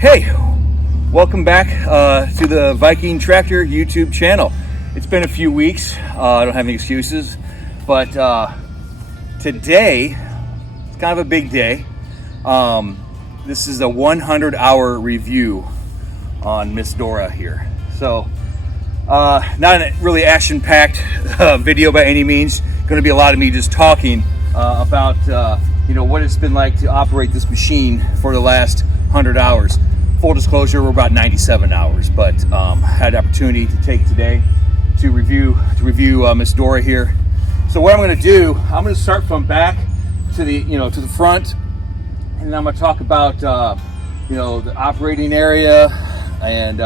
Hey, welcome back to the Viking Tractor YouTube channel. It's been a few weeks. I don't have any excuses, but today it's kind of a big day. This is a 100-hour review on Miss Dora here. So, not a really action-packed video by any means. Going to be a lot of me just talking about what it's been like to operate this machine for the last 100 hours. Full disclosure, we're about 97 hours, but had the opportunity to take today to review Miss Dora here. So what I'm going to do, I'm going to start from back to the to the front, and I'm going to talk about the operating area and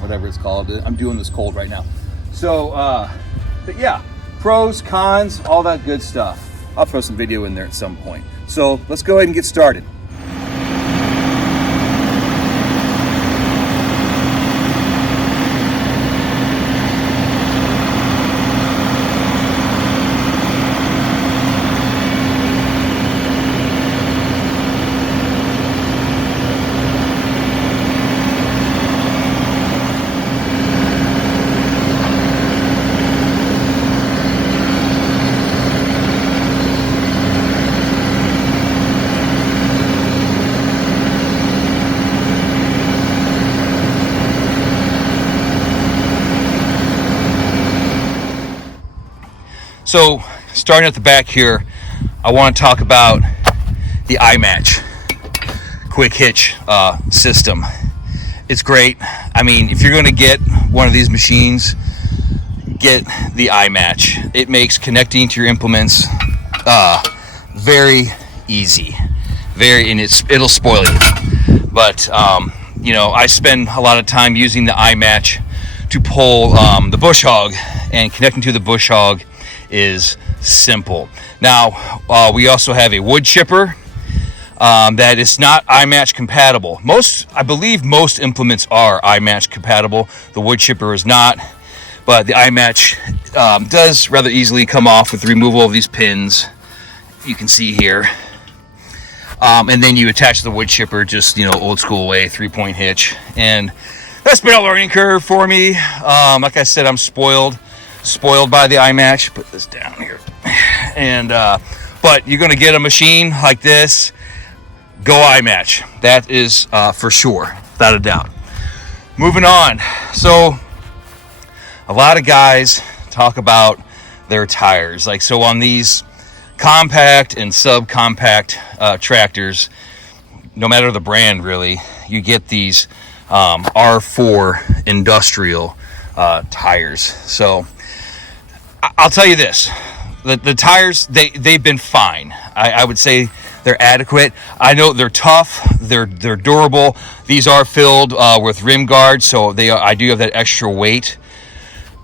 whatever it's called. I'm doing this cold right now. So but yeah, pros, cons, all that good stuff. I'll throw some video in there at some point. So let's go ahead and get started. So, starting at the back here, I want to talk about the iMatch quick hitch system. It's great. I mean, if you're going to get one of these machines, get the iMatch. It makes connecting to your implements very easy. It'll spoil you. But I spend a lot of time using the iMatch to pull the bush hog, and connecting to the bush hog is simple. Now, we also have a wood chipper that is not iMatch compatible. I believe most implements are iMatch compatible. The wood chipper is not, but the iMatch does rather easily come off with the removal of these pins. You can see here. And then you attach the wood chipper, just old school way, 3-point hitch. And that's been a learning curve for me. Like I said, I'm spoiled by the iMatch. Put this down here. And but you're going to get a machine like this, go iMatch. That is for sure, without a doubt. Moving on. So a lot of guys talk about their tires. Like, so on these compact and subcompact tractors, no matter the brand really, you get these R4 industrial tires. So I'll tell you this, the tires, they've been fine. I would say they're adequate. I know they're tough, they're durable. These are filled with rim guards, so I do have that extra weight.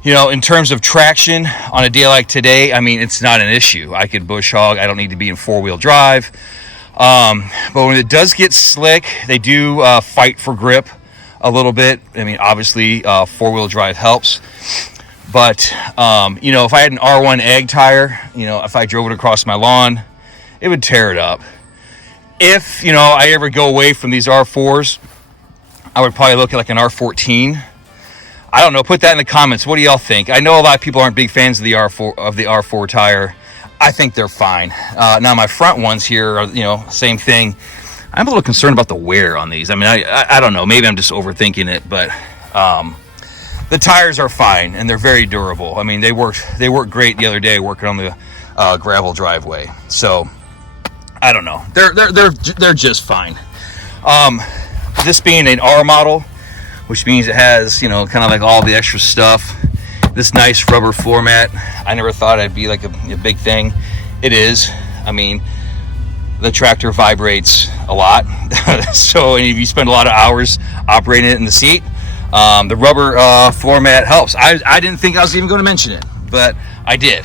In terms of traction on a day like today, I mean, it's not an issue. I could bush hog. I don't need to be in 4-wheel drive. But when it does get slick, they do fight for grip a little bit. I mean, obviously 4-wheel drive helps. But, if I had an R1 egg tire, if I drove it across my lawn, it would tear it up. If, I ever go away from these R4s, I would probably look at like an R14. I don't know. Put that in the comments. What do y'all think? I know a lot of people aren't big fans of the R4 tire. I think they're fine. Now my front ones here are, same thing. I'm a little concerned about the wear on these. I mean, I don't know. Maybe I'm just overthinking it, but the tires are fine and they're very durable. I mean, they worked great the other day working on the gravel driveway. So I don't know. They're just fine. This being an R model, which means it has kind of like all the extra stuff. This nice rubber floor mat. I never thought it'd be like a big thing. It is. I mean, the tractor vibrates a lot. So if you spend a lot of hours operating it in the seat, the rubber floor mat helps. I didn't think I was even going to mention it, but I did.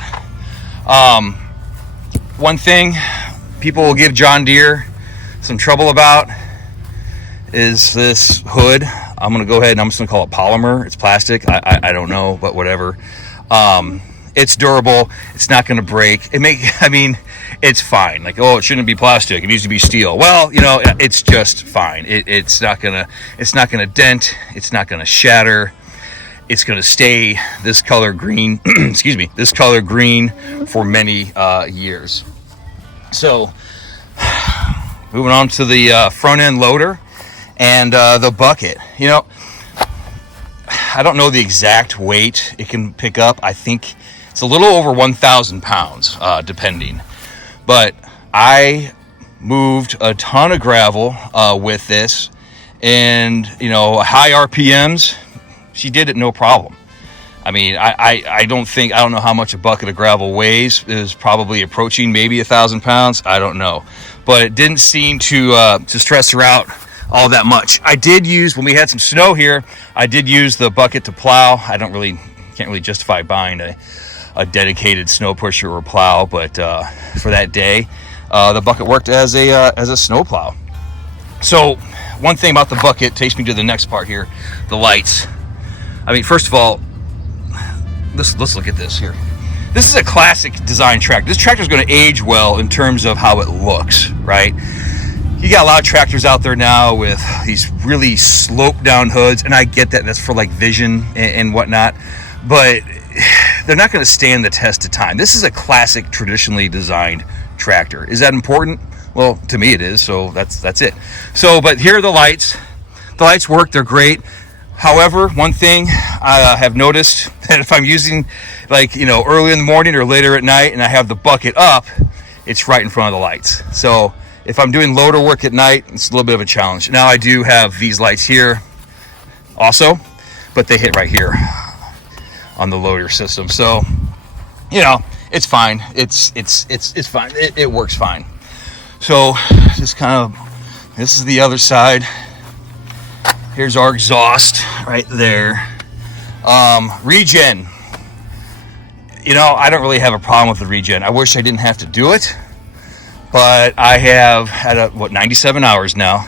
One thing people will give John Deere some trouble about is this hood. I'm going to go ahead and I'm just going to call it polymer. It's plastic. I don't know, but whatever. It's durable. It's not going to break. It's fine. Like, oh, it shouldn't be plastic. It needs to be steel. Well, it's just fine. It's not gonna dent. It's not gonna shatter. It's gonna stay this color green. Excuse me, this color green for many years. So, moving on to the front end loader and the bucket. I don't know the exact weight it can pick up. I think it's a little over 1,000 pounds, depending. But I moved a ton of gravel with this, and high RPMs. She did it no problem. I don't know how much a bucket of gravel weighs. It was probably approaching maybe 1,000 pounds. I don't know, but it didn't seem to stress her out all that much. I did use, when we had some snow here, I did use the bucket to plow. Can't really justify buying a dedicated snow pusher or plow, but for that day, the bucket worked as a snow plow. So one thing about the bucket takes me to the next part here, the lights. First of all, let's look at this here. This is a classic design tractor. This tractor is going to age well in terms of how it looks, right? You got a lot of tractors out there now with these really sloped down hoods, and I get that. That's for like vision and whatnot, but they're not going to stand the test of time. This is a classic, traditionally designed tractor. Is that important? Well, to me it is, so that's it. So, but here are the lights. The lights work, they're great. However, one thing I have noticed, that if I'm using early in the morning or later at night and I have the bucket up, it's right in front of the lights. So if I'm doing loader work at night, it's a little bit of a challenge. Now I do have these lights here also, but they hit right here on the loader system. So, it's fine. It's fine. It works fine. So just this is the other side. Here's our exhaust right there. Regen. I don't really have a problem with the regen. I wish I didn't have to do it, but I have had 97 hours now.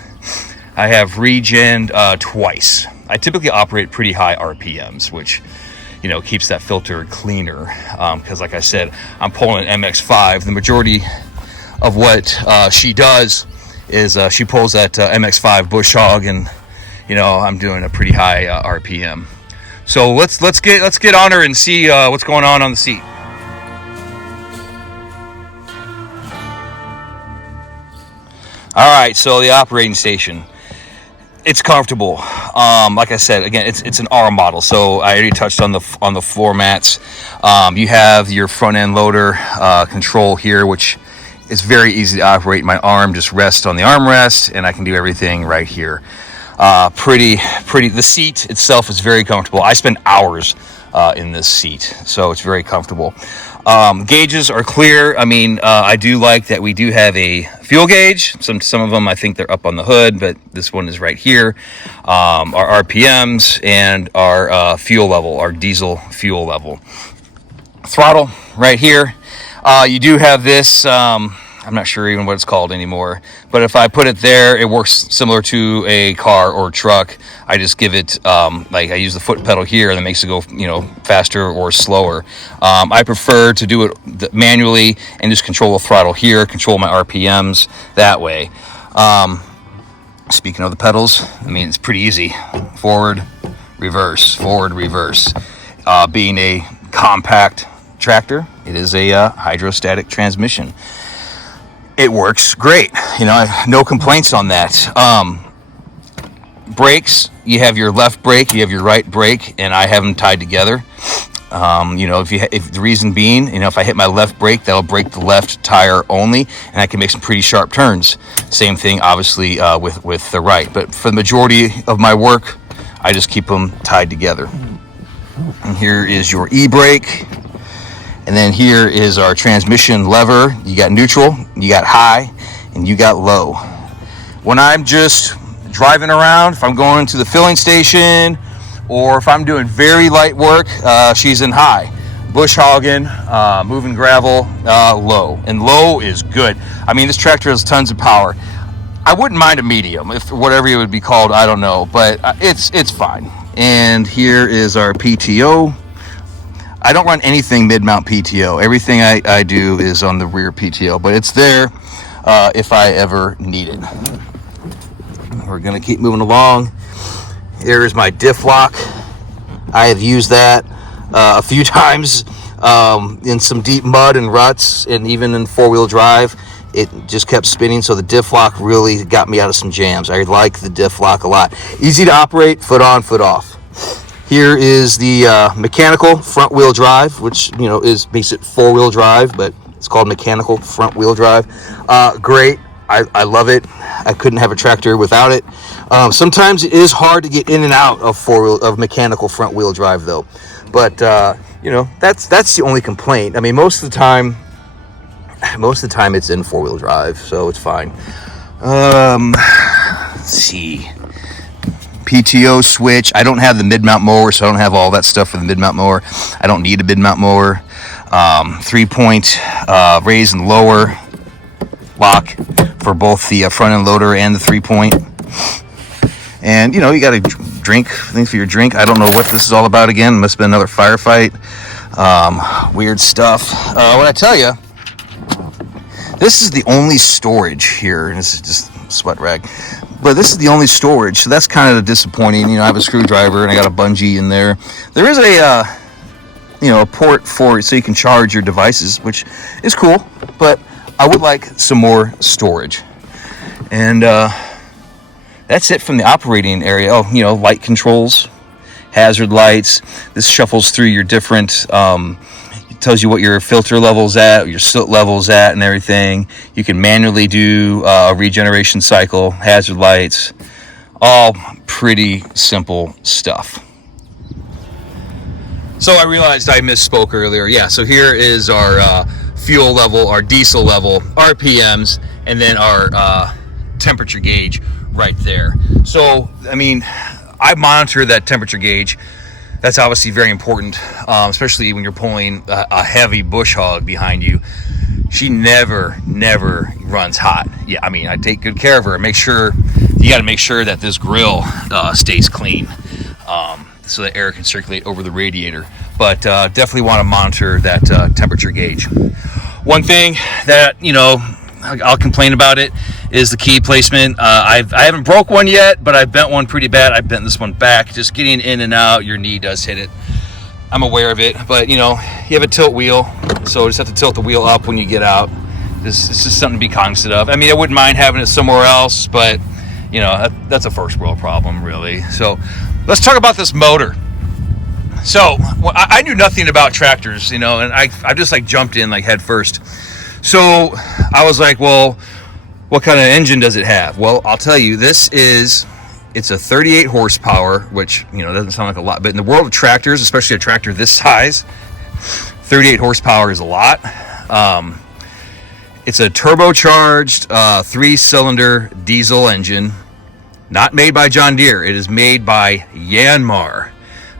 I have regened twice. I typically operate pretty high RPMs, which keeps that filter cleaner, because like I said, I'm pulling an MX5. The majority of what she does is she pulls that MX5 bush hog, and I'm doing a pretty high RPM. So let's get on her and see what's going on the seat. All right, so the operating station. It's comfortable. Like I said, again, it's an R model, so I already touched on the floor mats. You have your front end loader control here, which is very easy to operate. My arm just rests on the armrest, and I can do everything right here. Pretty. The seat itself is very comfortable. I spend hours in this seat, so it's very comfortable. Gauges are clear. I do like that we do have a fuel gauge. Some of them, I think they're up on the hood, but this one is right here. Our RPMs and our fuel level, our diesel fuel level. Throttle right here. You do have this, I'm not sure even what it's called anymore, but if I put it there, it works similar to a car or truck. I just give it, I use the foot pedal here, and it makes it go, faster or slower. I prefer to do it manually and just control the throttle here, control my RPMs that way. Speaking of the pedals, it's pretty easy. Forward, reverse, forward, reverse. Being a compact tractor, it is a hydrostatic transmission. It works great. I have no complaints on that. Brakes, you have your left brake, you have your right brake, and I have them tied together. If the reason being, if I hit my left brake, that'll brake the left tire only, and I can make some pretty sharp turns. Same thing, obviously, with the right. But for the majority of my work, I just keep them tied together. And here is your e-brake. And then here is our transmission lever. You got neutral, you got high, and you got low. When I'm just driving around, if I'm going to the filling station, or if I'm doing very light work, she's in high. Bush hogging, moving gravel, low. And low is good. This tractor has tons of power. I wouldn't mind a medium, if whatever it would be called, I don't know, but it's fine. And here is our PTO. I don't run anything mid-mount PTO. Everything I do is on the rear PTO, but it's there if I ever need it. We're going to keep moving along. Here is my diff lock. I have used that a few times in some deep mud and ruts, and even in four-wheel drive. It just kept spinning, so the diff lock really got me out of some jams. I like the diff lock a lot. Easy to operate, foot on, foot off. Here is the mechanical front-wheel drive, which makes it four-wheel drive, but it's called mechanical front-wheel drive. Great. I love it. I couldn't have a tractor without it. Sometimes it is hard to get in and out of mechanical front-wheel drive, though. But that's the only complaint. I mean, most of the time it's in four-wheel drive, so it's fine. Let's see. PTO switch. I don't have the mid-mount mower, so I don't have all that stuff for the mid-mount mower. I don't need a mid-mount mower. 3-point raise and lower lock for both the front end loader and the 3-point. And you got a drink thing for your drink. I don't know what this is all about again. Must have been another firefight. Weird stuff. What I tell you, this is the only storage here, and this is just sweat rag. But this is the only storage, so that's kind of disappointing. I have a screwdriver and I got a bungee in there. There is a port for so you can charge your devices, which is cool. But I would like some more storage. And that's it from the operating area. Oh, light controls, hazard lights. This shuffles through your different. It tells you what your filter level's at, your soot level's at, and everything. You can manually do a regeneration cycle, hazard lights, all pretty simple stuff. So I realized I misspoke earlier. Yeah, so here is our fuel level, our diesel level, RPMs, and then our temperature gauge right there. So, I mean, I monitor that temperature gauge. That's obviously very important, especially when you're pulling a heavy bush hog behind you. She never runs hot. Yeah, I mean, I take good care of her. You got to make sure that this grill stays clean, so that air can circulate over the radiator. But definitely want to monitor that temperature gauge. One thing that I'll complain about it is the key placement. I haven't broke one yet, but I've bent one pretty bad. I bent this one back. Just getting in and out, your knee does hit it. I'm aware of it, but you have a tilt wheel, so you just have to tilt the wheel up when you get out. This is just something to be cognizant of. I mean, I wouldn't mind having it somewhere else, but that's a first world problem, really. So let's talk about this motor. So I knew nothing about tractors, and I just jumped in head first. So I was like, well, what kind of engine does it have? Well, I'll tell you, it's a 38 horsepower, which, doesn't sound like a lot, but in the world of tractors, especially a tractor this size, 38 horsepower is a lot. It's a turbocharged 3-cylinder diesel engine, not made by John Deere. It is made by Yanmar.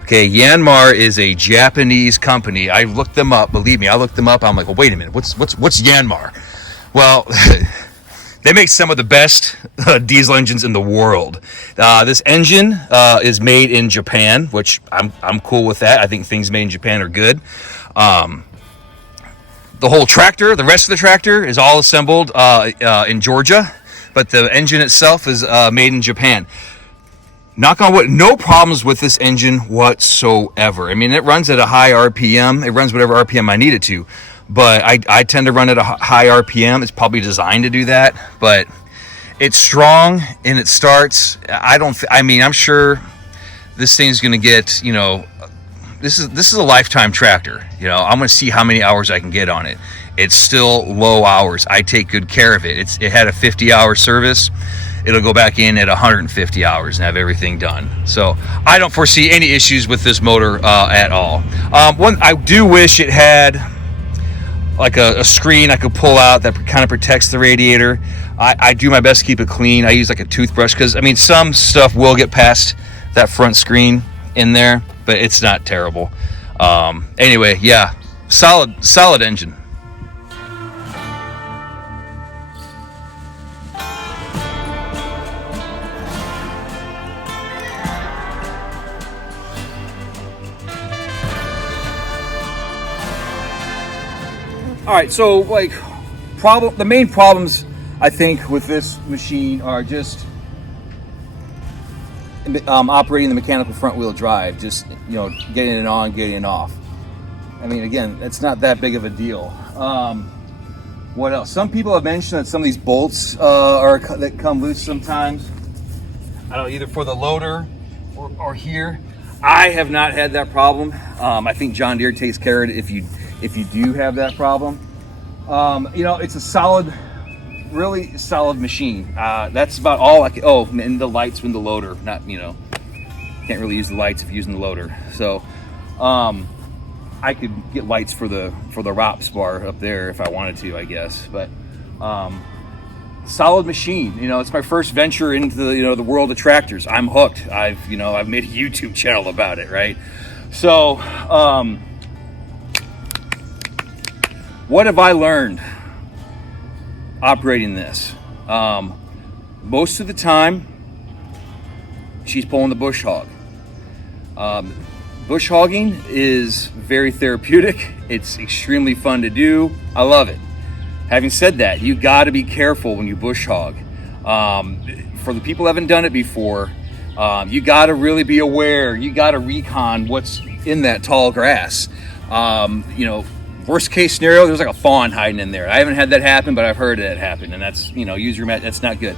Okay, Yanmar is a Japanese company. I looked them up. Believe me, I looked them up. I'm like, well, wait a minute. What's Yanmar? Well, they make some of the best diesel engines in the world. This engine is made in Japan, which I'm cool with that. I think things made in Japan are good. The whole tractor, the rest of the tractor, is all assembled in Georgia, but the engine itself is made in Japan. Knock on wood, no problems with this engine whatsoever. I mean, it runs at a high RPM. It runs whatever RPM I need it to. But I tend to run at a high RPM. It's probably designed to do that. But it's strong and it starts. I'm sure this thing's going to get, this is a lifetime tractor. I'm going to see how many hours I can get on it. It's still low hours. I take good care of it. It had a 50-hour service. It'll go back in at 150 hours and have everything done. So I don't foresee any issues with this motor at all. I do wish it had a screen I could pull out that kind of protects the radiator. I do my best to keep it clean. I use a toothbrush because some stuff will get past that front screen in there, but it's not terrible. Anyway, yeah, solid engine. All right, so like the main problems I think with this machine are just operating the mechanical front wheel drive, just getting it on, getting it off. I mean, again, it's not that big of a deal. What else? Some people have mentioned that some of these bolts that come loose sometimes. I don't know, either for the loader or here. I have not had that problem. I think John Deere takes care of it if you do have that problem. It's a solid, really solid machine. That's about all I can. Oh, and the lights from the loader. Not can't really use the lights if you're using the loader. So I could get lights for the ROPS bar up there if I wanted to, I guess. But solid machine. It's my first venture into the world of tractors. I'm hooked. I've made a YouTube channel about it, right? So what have I learned operating this? Most of the time she's pulling the bush hog. Bush hogging is very therapeutic. It's extremely fun to do. I love it. Having said that, you got to be careful when you bush hog. For the people who haven't done it before, you got to really be aware. You got to recon what's in that tall grass. Worst case scenario, there's like a fawn hiding in there. I haven't had that happen, but I've heard that happen, and that's use your mat. That's not good.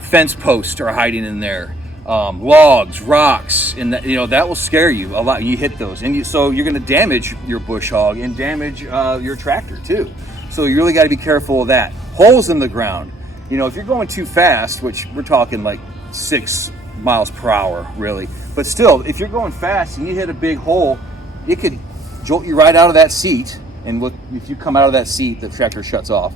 Fence posts are hiding in there. Logs, rocks, and that will scare you a lot. You hit those, and so you're going to damage your bush hog and damage your tractor too. So you really got to be careful of that. Holes in the ground. If you're going too fast, which we're talking like 6 miles per hour, really, but still, if you're going fast and you hit a big hole, it could jolt you right out of that seat. And if you come out of that seat, the tractor shuts off.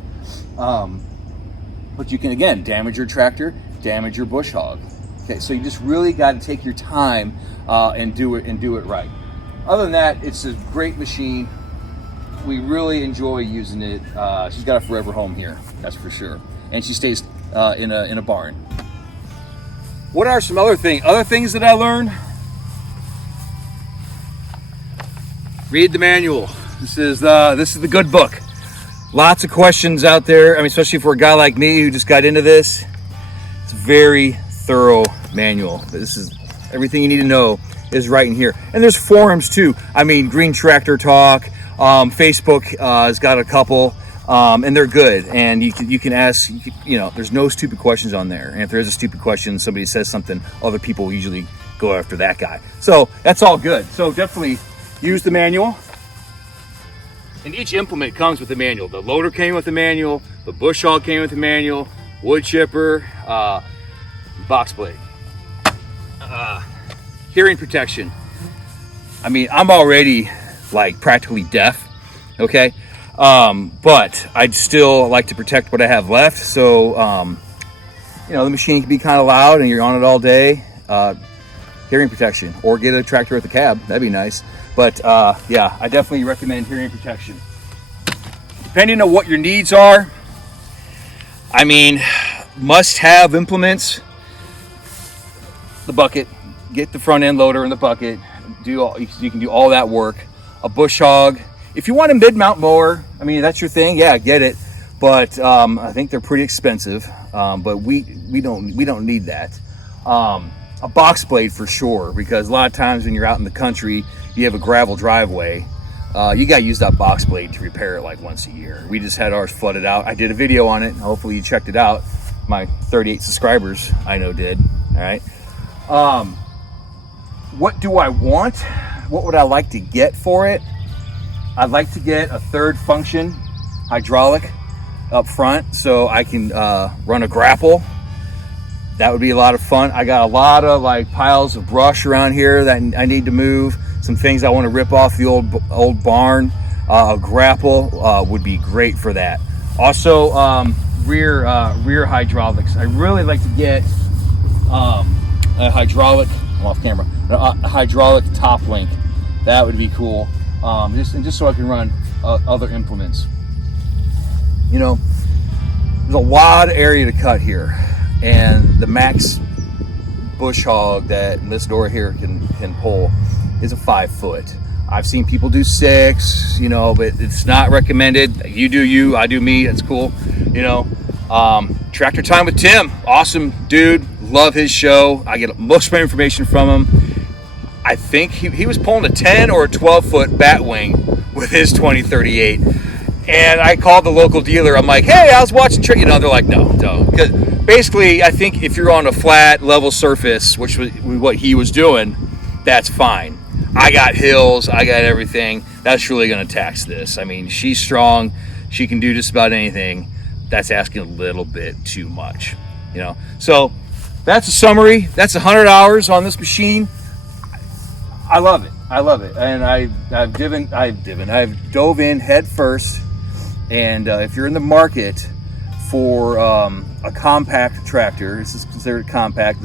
But you can again damage your tractor, damage your bush hog. Okay, so you just really got to take your time and do it right. Other than that, it's a great machine. We really enjoy using it. She's got a forever home here, that's for sure. And she stays in a barn. What are some other things that I learned? Read the manual. This is the good book. Lots of questions out there. I mean, especially for a guy like me who just got into this. It's a very thorough manual. This is everything you need to know is right in here. And there's forums too. I mean, Green Tractor Talk, Facebook has got a couple, and they're good. And you can ask. There's no stupid questions on there. And if there is a stupid question, somebody says something, other people usually go after that guy. So that's all good. So definitely use the manual. And each implement comes with the manual. The loader came with the manual. The bush hog came with the manual. Wood chipper, box blade, hearing protection. I mean, I'm already like practically deaf, okay? But I'd still like to protect what I have left. So, the machine can be kind of loud and you're on it all day. Hearing protection, or get a tractor with a cab. That'd be nice. But yeah, I definitely recommend hearing protection. Depending on what your needs are, I mean, must-have implements. The bucket, get the front end loader in the bucket. You can do all that work. A bush hog. If you want a mid-mount mower, I mean, that's your thing. Yeah, get it. But I think they're pretty expensive. But we don't need that. A box blade for sure, because a lot of times when you're out in the country, you have a gravel driveway. You got to use that box blade to repair it like once a year. We just had ours flooded out. I did a video on it. Hopefully you checked it out. My 38 subscribers I know did. All right. What do I want? What would I like to get for it? I'd like to get a third function hydraulic up front so I can run a grapple. That would be a lot of fun. I got a lot of like piles of brush around here that I need to move. Some things I want to rip off the old barn. A grapple would be great for that. Also, rear hydraulics. I really like to get a hydraulic. I'm off camera. A hydraulic top link. That would be cool. Just so I can run other implements. There's a lot of area to cut here, and the max bush hog that this door here can pull is a 5 foot. I've seen people do 6, you know, but it's not recommended. You do you, I do me. That's cool, you know. Tractor Time with Tim, awesome dude. Love his show. I get most of my information from him. I think he was pulling a 10 or a 12-foot batwing with his 2038. And I called the local dealer. I'm like, hey, I was watching, you know, they're like, no, don't. 'Cause basically, I think if you're on a flat, level surface, which was what he was doing, that's fine. I got hills, I got everything. That's really going to tax this. I mean, she's strong. She can do just about anything. That's asking a little bit too much, you know. So that's a summary. That's 100 hours on this machine. I love it. I love it. And I've dove in head first. And if you're in the market for a compact tractor, this is considered compact.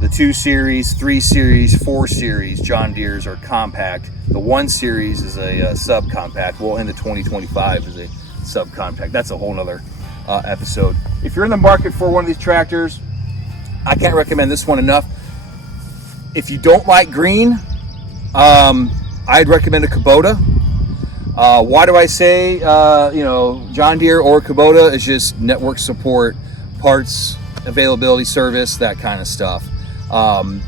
The 2 Series, 3 Series, 4 Series John Deeres are compact. The 1 Series is a subcompact. Well, in the 2025 is a subcompact. That's a whole nother episode. If you're in the market for one of these tractors, I can't recommend this one enough. If you don't like green, I'd recommend a Kubota. Why do I say, John Deere or Kubota? Is just network support, parts availability, service, that kind of stuff.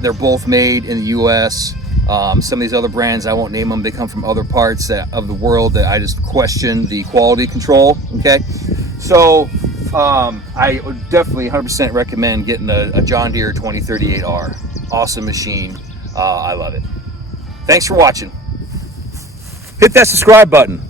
They're both made in the U.S. Some of these other brands, I won't name them. They come from other parts of the world that I just question the quality control. Okay, so I would definitely 100% recommend getting a John Deere 2038R. Awesome machine. I love it. Thanks for watching. Hit that subscribe button.